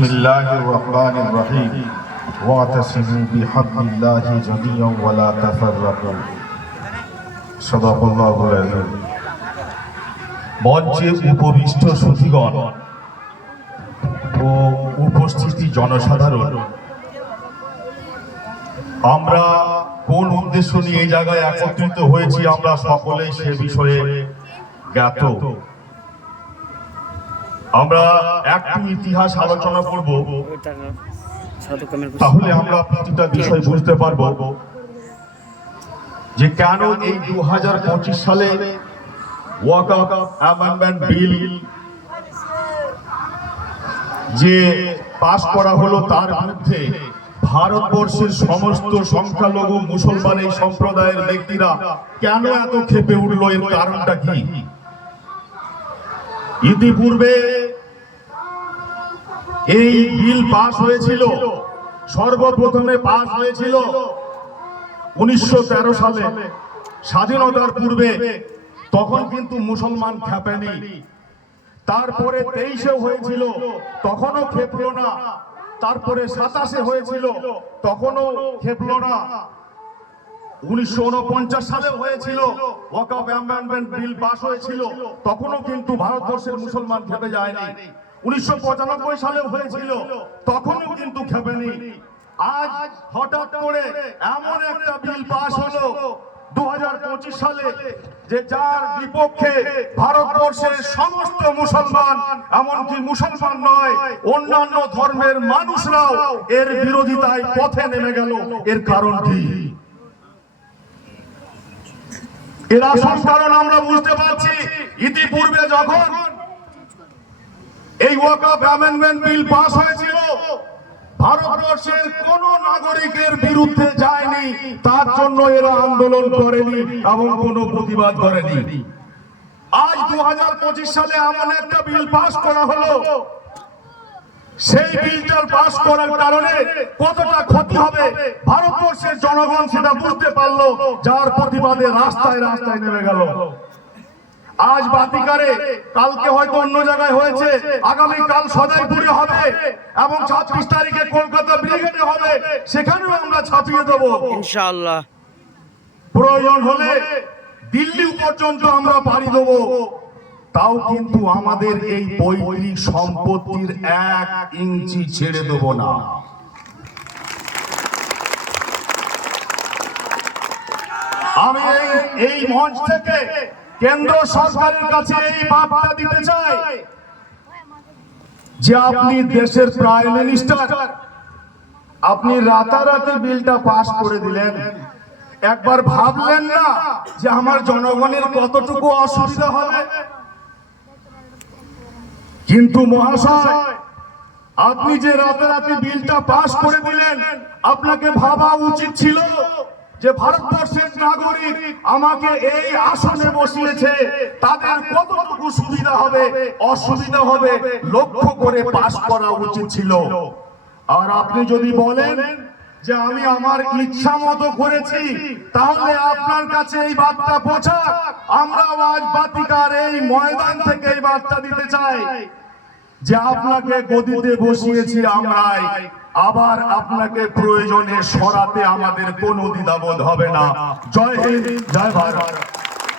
بسم الله الرحمن الرحيم واعتصموا بحبل الله جميعا ولا تفرقوا صدق الله العظيم মঞ্চে উপবিষ্ট সুধীগণ ও উপস্থিতি জনসাধারণ আমরা কোন উদ্দেশ্য নিয়ে এই জায়গায় একত্রিত হয়েছি আমরা সকলেই সে বিষয়ে জ্ঞাত আমরা একটু ইতিহাস আলোচনা করব। তাহলে আমরা প্রতিটা বিষয় বুঝতে পারব যে কেন এই দু সালে ওয়াকআপ অ্যামেন্ডমেন্ট বিল যে পাশ করা হলো তার বিরুদ্ধে ভারতবর্ষের সমস্ত সংখ্যালঘু মুসলমান এই সম্প্রদায়ের ব্যক্তিরা কেন এত ক্ষেপে উঠল? এর কারণটা কি? ইতিপূর্বে এই বিল পাস হয়েছিল, সর্বপ্রথমে পাস হয়েছিল উনিশশো তেরো সালে। স্বাধীনতার পূর্বে, তখন কিন্তু মুসলমান খেপেনি। তারপরে তেইশে হয়েছিল, তখনও খেপল না। তারপরে সাতাশে হয়েছিল, তখনও খেপলো না। উনিশশো উনপঞ্চাশ সালে হয়েছিল ওয়াকআপ অ্যামেন্ডমেন্ট বিল পাস হয়েছিল। তখনও কিন্তু ভারতবর্ষের মুসলমান খেপে যায়নি। উনিশশো পঁচানব্বই সালে হয়েছিল, তখনও কিন্তু খেপেনি। আজ হঠাৎ করে এমন একটা বিল পাস হলো দু হাজার পঁচিশ সালে, যে যার বিপক্ষে ভারতবর্ষের সমস্ত মুসলমান, এমনকি মুসলমান নয়, অন্যান্য ধর্মের মানুষরাও এর বিরোধিতায় পথে নেমে গেল। এর কারণ কি? এর আসল কারণ আমরা বুঝতে পারছি। ইতিপূর্বে যখন এই ওয়াকআপ অ্যামেন্ডমেন্ট বিল পাস হয়েছিল, ভারতবর্ষের কোন নাগরিকের বিরুদ্ধে যায়নি। তার জন্য এরা আন্দোলন করেনি এবং কোনো প্রতিবাদ করেনি। আজ দু হাজার পঁচিশ সালে এমন একটা বিল পাস করা হলো সেই বিলটার পাস করার কারণে কতটা ক্ষতি হবে ভারতবর্ষের জনগণ সেটা বুঝতে পারল যার প্রতিবাদে রাস্তায় রাস্তায় নেমে গেল। আজ বাতিকারে কালকে হয়তো অন্য জায়গায় হয়েছে আগামী কাল সদাইপুরে হবে এবং ছাব্বিশ তারিখে কলকাতা ব্রিগেডে হবে সেখানেও আমরা ছাপিয়ে দেবো। ইনশাআল্লাহ। প্রয়োজন হলে দিল্লি পর্যন্ত আমরা পাড়ি দেবো। তাও কিন্তু আমাদের এই পৈতৃক সম্পত্তির এক ইঞ্চি ছেড়ে দেবো না। আমি এই মঞ্চ থেকে কেন্দ্র সরকারের কাছে এই বার্তা দিতে চাই যে আপনি দেশের প্রাইম মিনিস্টার, আপনি রাতারাতি বিলটা পাস করে দিলেন। একবার ভাবলেন না যে আমার জনগণের কতটুকু অসুবিধা হবে? কিন্তু মহাশয়, আপনি যে রাতারাতি বিলটা পাশ করে দিলেন, আপনাকে ভাবা উচিত ছিল যে ভারতবর্ষের নাগরিক আমাকে এই আসনে বসিয়েছে। তাদের কতটুকু সুবিধা হবে, অসুবিধা হবে, লক্ষ্য করে পাশ করা উচিত ছিল। আর আপনি যদি বলেন যে আমি আমার ইচ্ছা মতো করেছি, তাহলে আপনার কাছে এই বার্তা পৌঁছা আমরা আজ বাতিকার এই ময়দান থেকে এই বার্তা দিতে চাই যে আপনাকে গদিতে বসিয়েছি আমরাই। আবার আপনাকে প্রয়োজনে সরাতে আমাদের কোনো দ্বিধাবোধ হবে না। জয় হিন্দ, জয় ভারত।